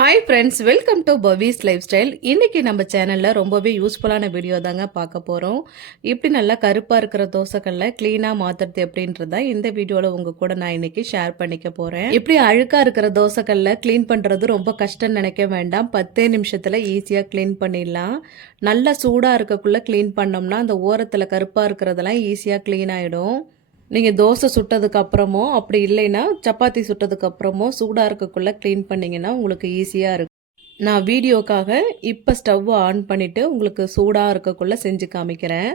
Hi friends, welcome to Pavis life style. இன்றைக்கி நம்ம சேனலில் ரொம்பவே யூஸ்ஃபுல்லான வீடியோ தாங்க பார்க்க போகிறோம். இப்படி நல்லா கருப்பாக இருக்கிற தோசைக்கல்லை க்ளீனாக மாற்றுறது எப்படின்றத இந்த வீடியோவில் உங்கள் கூட நான் இன்றைக்கி ஷேர் பண்ணிக்க போகிறேன். இப்படி அழுக்காக இருக்கிற தோசைக்கல்லை க்ளீன் பண்ணுறது ரொம்ப கஷ்டம் நினைக்க வேண்டாம். 10 நிமிஷத்தில் ஈஸியாக க்ளீன் பண்ணிடலாம். நல்லா சூடாக இருக்கக்குள்ளே க்ளீன் பண்ணோம்னா அந்த ஓரத்தில் கருப்பாக இருக்கிறதெல்லாம் ஈஸியாக க்ளீன் ஆகிடும். நீங்கள் தோசை சுட்டதுக்கு அப்புறமோ அப்படி இல்லைன்னா சப்பாத்தி சுட்டதுக்கு அப்புறமோ சூடாக இருக்கக்குள்ளே க்ளீன் பண்ணிங்கன்னா உங்களுக்கு ஈஸியாக இருக்கும். நான் வீடியோக்காக இப்போ ஸ்டவ்வை ஆன் பண்ணிவிட்டு உங்களுக்கு சூடாக இருக்கக்குள்ளே செஞ்சு காமிக்கிறேன்.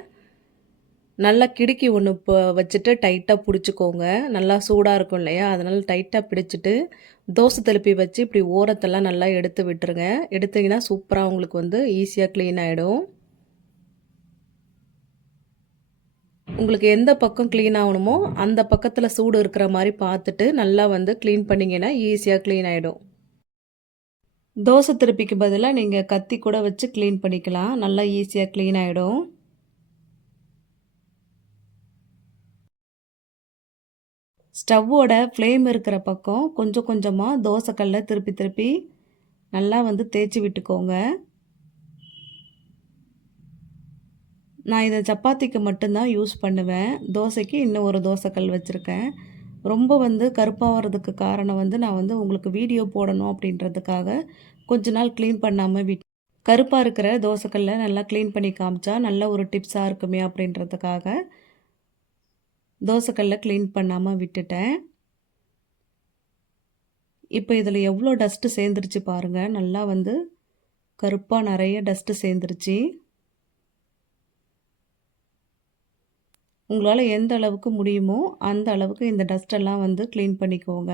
நல்லா கிடுக்கி ஒன்று இப்போ வச்சுட்டு டைட்டாக பிடிச்சிக்கோங்க. நல்லா சூடாக இருக்கும் இல்லையா, அதனால் டைட்டாக பிடிச்சிட்டு தோசை திருப்பி வச்சு இப்படி ஓரத்தெல்லாம் நல்லா எடுத்து விட்டுருங்க. எடுத்திங்கன்னா சூப்பராக உங்களுக்கு ஈஸியாக க்ளீன் ஆகிடும். உங்களுக்கு எந்த பக்கம் க்ளீன் ஆகணுமோ அந்த பக்கத்தில் சூடு இருக்கிற மாதிரி பார்த்துட்டு நல்லா க்ளீன் பண்ணிங்கன்னா ஈஸியாக க்ளீன் ஆகிடும். தோசை திருப்பிக்கு பதிலாக நீங்கள் கத்தி கூட வச்சு க்ளீன் பண்ணிக்கலாம். நல்லா ஈஸியாக க்ளீன் ஆகிடும். ஸ்டவ்வோட ஃப்ளேம் இருக்கிற பக்கம் கொஞ்சம் கொஞ்சமாக தோசைக்கல்லை திருப்பி திருப்பி நல்லா தேய்ச்சி விட்டுக்கோங்க. நான் இதை சப்பாத்திக்கு மட்டும்தான் யூஸ் பண்ணுவேன். தோசைக்கு இன்னும் ஒரு தோசைக்கல் வச்சுருக்கேன். ரொம்ப கருப்பாகிறதுக்கு காரணம் நான் உங்களுக்கு வீடியோ போடணும் அப்படின்றதுக்காக கொஞ்ச நாள் க்ளீன் பண்ணாமல் கருப்பாக இருக்கிற தோசைக்கல்லை நல்லா க்ளீன் பண்ணி காமிச்சா நல்ல ஒரு டிப்ஸாக இருக்குமே அப்படின்றதுக்காக தோசைக்கல்லை க்ளீன் பண்ணாமல் விட்டுட்டேன். இப்போ இதில் எவ்வளோ டஸ்ட்டு சேர்ந்துருச்சு பாருங்கள். நல்லா கருப்பாக நிறைய டஸ்ட்டு சேர்ந்துருச்சு. உங்களால் எந்த அளவுக்கு முடியுமோ அந்த அளவுக்கு இந்த டஸ்ட்டெல்லாம் க்ளீன் பண்ணிக்கோங்க.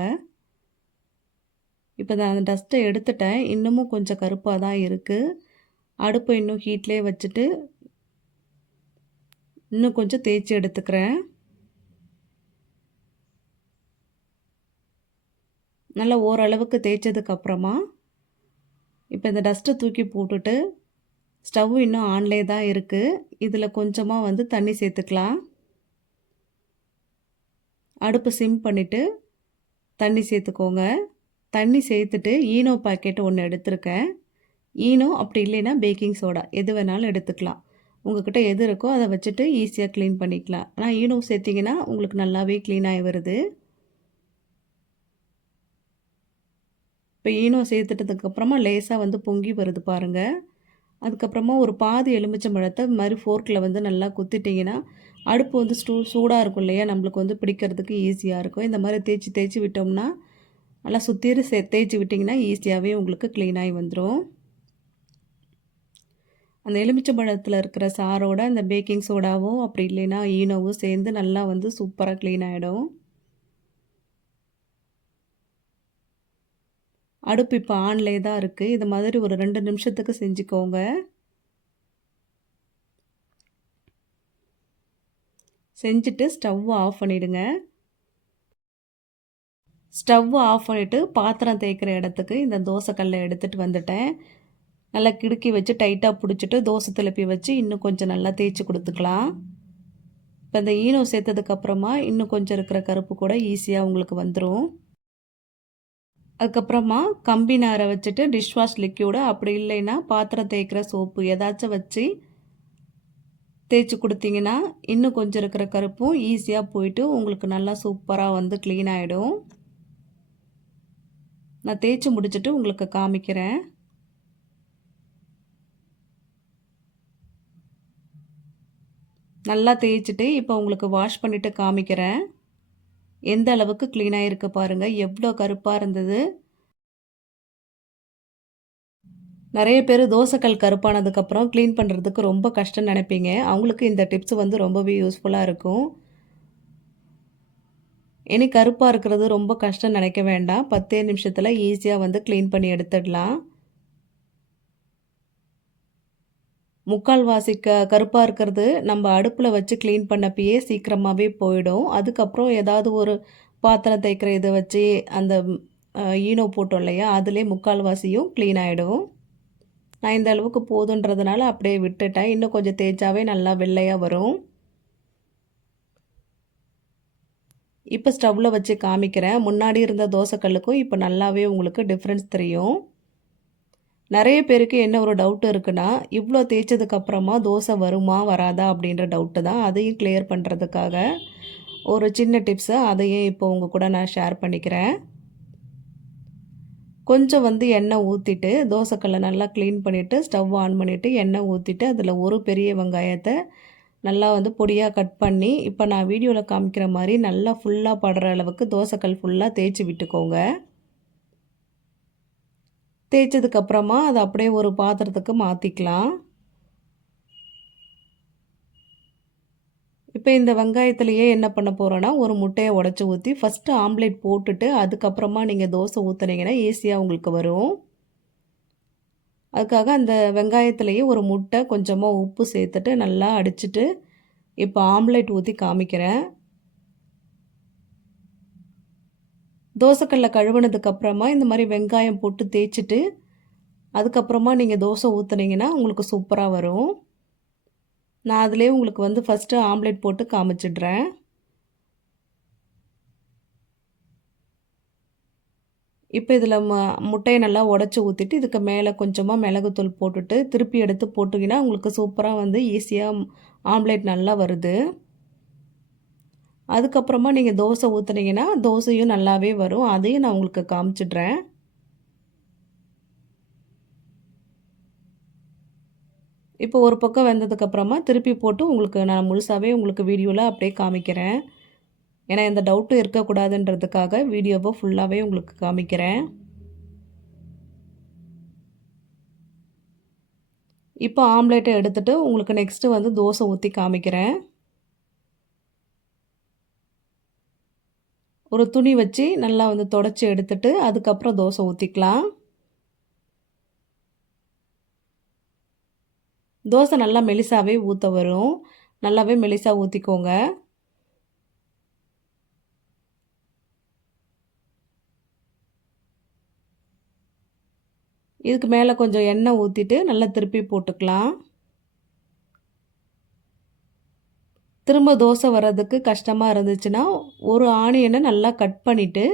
இப்போ நான் அந்த டஸ்ட்டை எடுத்துட்டேன். இன்னமும் கொஞ்சம் கருப்பாக தான் இருக்குது. அடுப்பை இன்னும் ஹீட்லேயே வச்சுட்டு இன்னும் கொஞ்சம் தேய்ச்சி எடுத்துக்கிறேன். நல்லா ஓரளவுக்கு தேய்ச்சதுக்கப்புறமா இப்போ இந்த டஸ்ட்டை தூக்கி போட்டுட்டு ஸ்டவ் இன்னும் ஆன்லேயே தான் இருக்குது. இதில் கொஞ்சமாக தண்ணி சேர்த்துக்கலாம். அடுப்பு சிம் பண்ணிவிட்டு தண்ணி சேர்த்துக்கோங்க. தண்ணி சேர்த்துட்டு ஈனோ பாக்கெட் ஒன்று எடுத்திருக்கேன். ஈனோ அப்படி இல்லைன்னா பேக்கிங் சோடா எது வேணாலும் எடுத்துக்கலாம். உங்கள்கிட்ட எது இருக்கோ அதை வச்சுட்டு ஈஸியாக க்ளீன் பண்ணிக்கலாம். ஆனால் ஈனோ சேர்த்திங்கன்னா உங்களுக்கு நல்லாவே க்ளீன் ஆகி வருது. இப்போ ஈனோ சேர்த்துட்டதுக்கப்புறமா லேசாக பொங்கி வருது பாருங்கள். அதுக்கப்புறமா ஒரு பாதி எலுமிச்சம்பழத்தை இது மாதிரி ஃபோர்க்கில் நல்லா குத்திட்டிங்கன்னா அடுப்பு சூடாக இருக்கும் இல்லையா, நம்மளுக்கு பிடிக்கிறதுக்கு ஈஸியாக இருக்கும். இந்த மாதிரி தேய்ச்சி விட்டோம்னா நல்லா சுற்றி தேய்ச்சி விட்டிங்கன்னா ஈஸியாகவே உங்களுக்கு க்ளீனாகி வந்துடும். அந்த எலுமிச்சம்பழத்தில் இருக்கிற சாரோட அந்த பேக்கிங் சோடாவோ அப்படி இல்லைன்னா ஈனோவும் சேர்ந்து நல்லா சூப்பராக க்ளீன் ஆகிடும். அடுப்பு இப்போ ஆன்லேயே தான் இருக்குது. இது மாதிரி ஒரு 2 நிமிஷத்துக்கு செஞ்சுக்கோங்க. செஞ்சுட்டு ஸ்டவ் ஆஃப் பண்ணிவிடுங்க. ஸ்டவ் ஆஃப் பண்ணிவிட்டு பாத்திரம் தேய்க்கிற இடத்துக்கு இந்த தோசைக்கல்லை எடுத்துகிட்டு வந்துட்டேன். நல்லா கிடுக்கி வச்சு டைட்டாக பிடிச்சிட்டு தோசை திருப்பி வச்சு இன்னும் கொஞ்சம் நல்லா தேய்ச்சி கொடுத்துக்கலாம். இப்போ இந்த ஈனோ சேர்த்ததுக்கப்புறமா இன்னும் கொஞ்சம் இருக்கிற கருப்பு கூட ஈஸியாக உங்களுக்கு வந்துடும். அதுக்கப்புறமா கம்பி நாரை வச்சுட்டு டிஷ்வாஷ் லிக்யூடு அப்படி இல்லைன்னா பாத்திரம் தேய்க்கிற சோப்பு ஏதாச்சும் வச்சு தேய்ச்சி கொடுத்தீங்கன்னா இன்னும் கொஞ்சம் இருக்கிற கருப்பும் ஈஸியாக போயிட்டு உங்களுக்கு நல்லா சூப்பராக க்ளீன் ஆகிடும். நான் தேய்ச்சி முடிச்சுட்டு உங்களுக்கு காமிக்கிறேன். நல்லா தேய்ச்சிட்டு இப்போ உங்களுக்கு வாஷ் பண்ணிவிட்டு காமிக்கிறேன். எந்த அளவுக்கு க்ளீனாக இருக்கு பாருங்கள். எவ்வளோ கருப்பாக இருந்தது. நிறைய பேர் தோசைக்கல் கருப்பானதுக்கப்புறம் க்ளீன் பண்ணுறதுக்கு ரொம்ப கஷ்டம் நினைப்பீங்க. அவங்களுக்கு இந்த டிப்ஸ் ரொம்பவே யூஸ்ஃபுல்லாக இருக்கும். இனி கருப்பாக இருக்கிறது ரொம்ப கஷ்டம் நினைக்க வேண்டாம். 10 நிமிஷத்தில் ஈஸியாக க்ளீன் பண்ணி எடுத்துடலாம். முக்கால்வாசி கருப்பாக இருக்கிறது நம்ம அடுப்பில் வச்சு க்ளீன் பண்ணப்பயே சீக்கிரமாகவே போயிடும். அதுக்கப்புறம் ஏதாவது ஒரு பாத்திரம் தேய்க்கிற இதை வச்சு அந்த ஈனோ போட்டோம் இல்லையா, அதிலே முக்கால்வாசியும் க்ளீன் ஆகிடும். நான் இந்த அளவுக்கு போதுன்றதுனால அப்படியே விட்டுட்டேன். இன்னும் கொஞ்சம் தேய்ச்சாவே நல்லா வெள்ளையாக வரும். இப்போ ஸ்டவ்வில் வச்சு காமிக்கிறேன். முன்னாடி இருந்த தோசைக்கல்லுக்கும் இப்போ நல்லாவே உங்களுக்கு டிஃப்ரென்ஸ் தெரியும். நிறைய பேருக்கு என்ன ஒரு டவுட் இருக்குன்னா, இவ்ளோ தேய்ச்சதுக்கப்புறமா தோசை வருமா? வராதா? அப்படின்ற டவுட்டு தான். அதையும் கிளியர் பண்ணுறதுக்காக ஒரு சின்ன டிப்ஸு அதையும் இப்போ உங்க கூட நான் ஷேர் பண்ணிக்கிறேன். கொஞ்சம் எண்ணெய் ஊத்திட்டு, தோசைக்கல்ல நல்லா க்ளீன் பண்ணிவிட்டு, ஸ்டவ் ஆன் பண்ணிவிட்டு, எண்ணெய் ஊத்திட்டு, அதில ஒரு பெரிய வெங்காயத்த நல்லா பொடியா கட் பண்ணி, இப்போ நான் வீடியோவில் காமிக்கிற மாரி நல்லா ஃபுல்லா படுற அளவுக்கு தோசைக்கல் ஃபுல்லா தேய்ச்சி விட்டுக்கோங்க. தேய்ச்சதுக்கப்புறமா அதை அப்படியே ஒரு பாத்திரத்துக்கு மாற்றிக்கலாம். இப்போ இந்த வெங்காயத்துலேயே என்ன பண்ண போகிறோன்னா, ஒரு முட்டையை உடச்சி ஊற்றி ஃபஸ்ட்டு ஆம்லேட் போட்டுட்டு அதுக்கப்புறமா நீங்கள் தோசை ஊற்றுனீங்கன்னா ஈஸியாக உங்களுக்கு வரும். அதுக்காக அந்த வெங்காயத்துலேயே ஒரு முட்டை கொஞ்சமாக உப்பு சேர்த்துட்டு நல்லா அடிச்சுட்டு இப்போ ஆம்லேட் ஊற்றி காமிக்கிறேன். தோசைக்கல்ல கழுவுனதுக்கப்புறமா இந்த மாதிரி வெங்காயம் போட்டு தேய்ச்சிட்டு அதுக்கப்புறமா நீங்கள் தோசை ஊற்றுனீங்கன்னா உங்களுக்கு சூப்பராக வரும். நான் அதிலே உங்களுக்கு ஃபஸ்ட்டு ஆம்லேட் போட்டு காமிச்சிடுறேன். இப்போ இதில் முட்டையை நல்லா உடச்சி ஊற்றிட்டு இதுக்கு மேலே கொஞ்சமாக மிளகுத்தூள் போட்டுட்டு திருப்பி எடுத்து போட்டிங்கன்னா உங்களுக்கு சூப்பராக ஈஸியாக ஆம்லேட் நல்லா வருது. அதுக்கப்புறமா நீங்கள் தோசை ஊற்றுனீங்கன்னா தோசையும் நல்லாவே வரும். அதையும் நான் உங்களுக்கு காமிச்சிடுறேன். இப்போ ஒரு பக்கம் வெந்ததுக்கப்புறமா திருப்பி போட்டு உங்களுக்கு நான் முழுசாகவே உங்களுக்கு வீடியோவில் அப்படியே காமிக்கிறேன். ஏன்னா எந்த டவுட்டும் இருக்கக்கூடாதுன்றதுக்காக வீடியோவை ஃபுல்லாகவே உங்களுக்கு காமிக்கிறேன். இப்போ ஆம்லேட்டை எடுத்துகிட்டு உங்களுக்கு நெக்ஸ்ட்டு தோசை ஊற்றி காமிக்கிறேன். ஒரு துணி வச்சு நல்லா தொடச்சி எடுத்துட்டு அதுக்கப்புறம் தோசை ஊற்றிக்கலாம். தோசை நல்லா மெலிசாவே ஊற்ற வரும். நல்லாவே மெலிசா ஊற்றிக்கோங்க. இதுக்கு மேலே கொஞ்சம் எண்ணெய் ஊற்றிட்டு நல்லா திருப்பி போட்டுக்கலாம். திரும்ப தோசை வர்றதுக்கு கஷ்டமாக இருந்துச்சுன்னா ஒரு ஆனியனை நல்லா கட் பண்ணிவிட்டு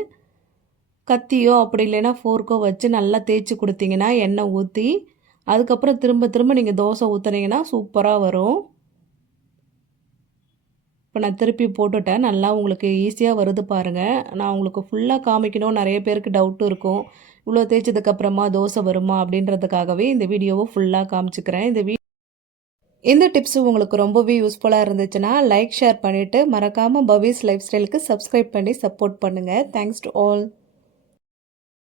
கத்தியோ அப்படி இல்லைன்னா ஃபோர்க்கோ வச்சு நல்லா தேய்ச்சி கொடுத்தீங்கன்னா எண்ணெய் ஊற்றி அதுக்கப்புறம் திரும்ப திரும்ப நீங்கள் தோசை ஊற்றுனீங்கன்னா சூப்பராக வரும். இப்போ நான் திருப்பி போட்டுட்டேன். நல்லா உங்களுக்கு ஈஸியாக வருது பாருங்கள். நான் உங்களுக்கு ஃபுல்லாக காமிக்கணும், நிறைய பேருக்கு டவுட்டும் இருக்கும். இவ்வளோ தேய்ச்சதுக்கப்புறமா தோசை வருமா அப்படின்றதுக்காகவே இந்த வீடியோவை ஃபுல்லாக காமிச்சிக்கிறேன். இந்த டிப்ஸு உங்களுக்கு ரொம்பவே யூஸ்ஃபுல்லாக இருந்துச்சுன்னா லைக் ஷேர் பண்ணிவிட்டு மறக்காமல் பவிஸ் லைஃப் ஸ்டைலுக்கு சப்ஸ்கிரைப் பண்ணி சப்போர்ட் பண்ணுங்கள். Thanks to all.